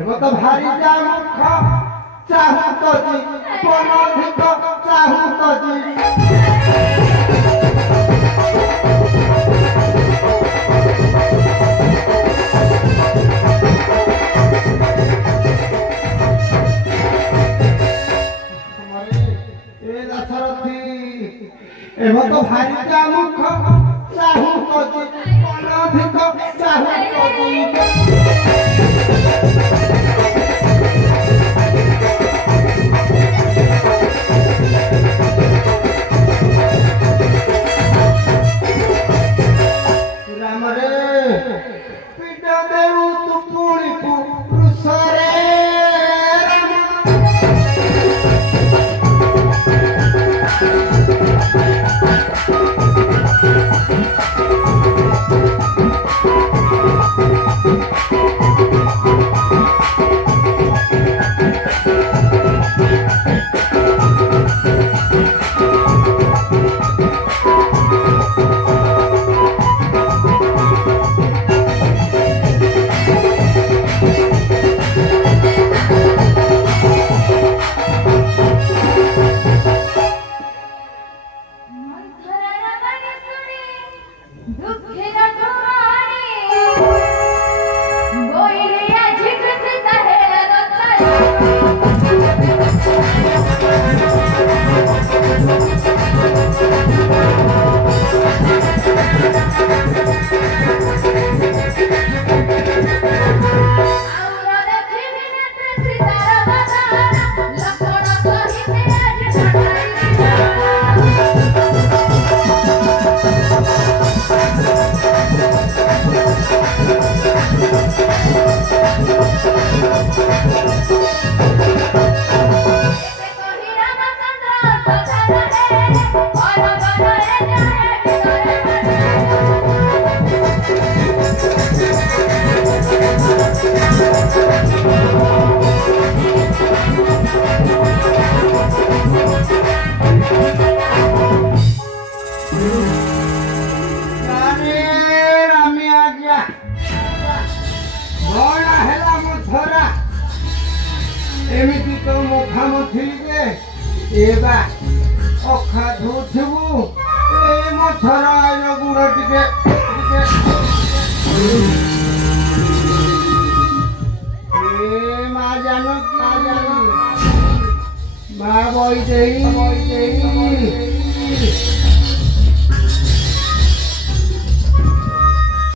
एवं तो भारी जा मुख चाहू तो जी पनधिक चाहू तो जी एवं तो भारी जा मुख चाहू तो जी पनधिक चाहू तो जी एमिति तो मुखामुखी जे एबा अखा धुथिबु ए मथर आयो गुड़ टिके ए मा जानो मा बई देई